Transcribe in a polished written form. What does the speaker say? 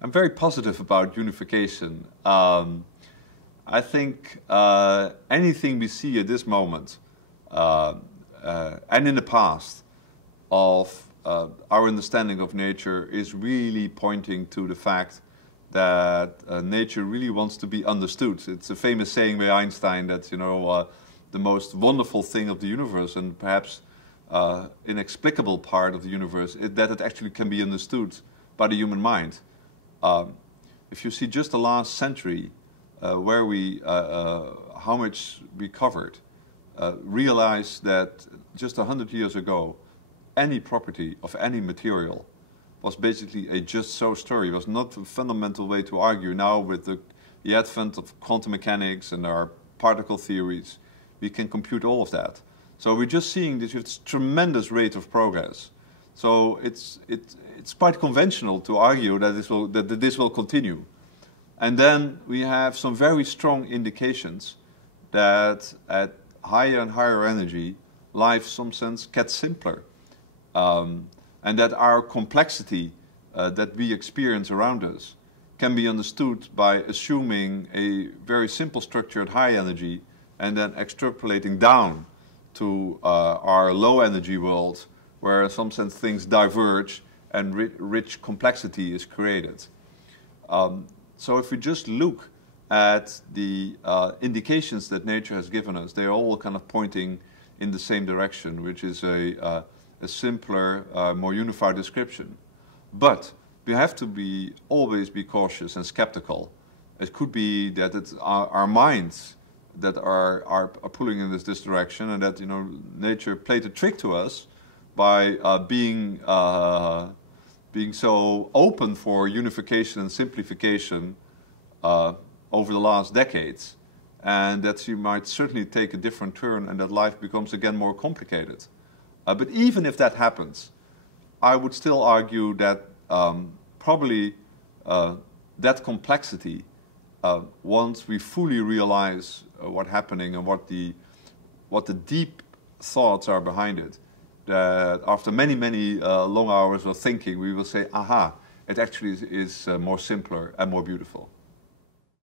I'm very positive about unification. I think anything we see at this moment and in the past of our understanding of nature is really pointing to the fact that nature really wants to be understood. It's a famous saying by Einstein that, the most wonderful thing of the universe and perhaps inexplicable part of the universe is that it actually can be understood by the human mind. If you see just the last century, where how much we covered, realize that just 100 years ago, any property of any material was basically a just so story. It was not a fundamental way to argue. Now with the advent of quantum mechanics and our particle theories, we can compute all of that. So we're just seeing this tremendous rate of progress. So it's quite conventional to argue that this will continue. And then we have some very strong indications that at higher and higher energy, life, in some sense, gets simpler. And that our complexity that we experience around us can be understood by assuming a very simple structure at high energy and then extrapolating down to our low energy world, where in some sense things diverge and rich complexity is created. So if we just look at the indications that nature has given us, they're all kind of pointing in the same direction, which is a simpler, more unified description. But we have to always be cautious and skeptical. It could be that it's our minds that are pulling in this direction, and that nature played a trick to us by being so open for unification and simplification over the last decades, and that she might certainly take a different turn and that life becomes again more complicated. But even if that happens, I would still argue that probably that complexity, once we fully realize what's happening and what the deep thoughts are behind it, that after many, many long hours of thinking, we will say, aha, it actually is more simpler and more beautiful.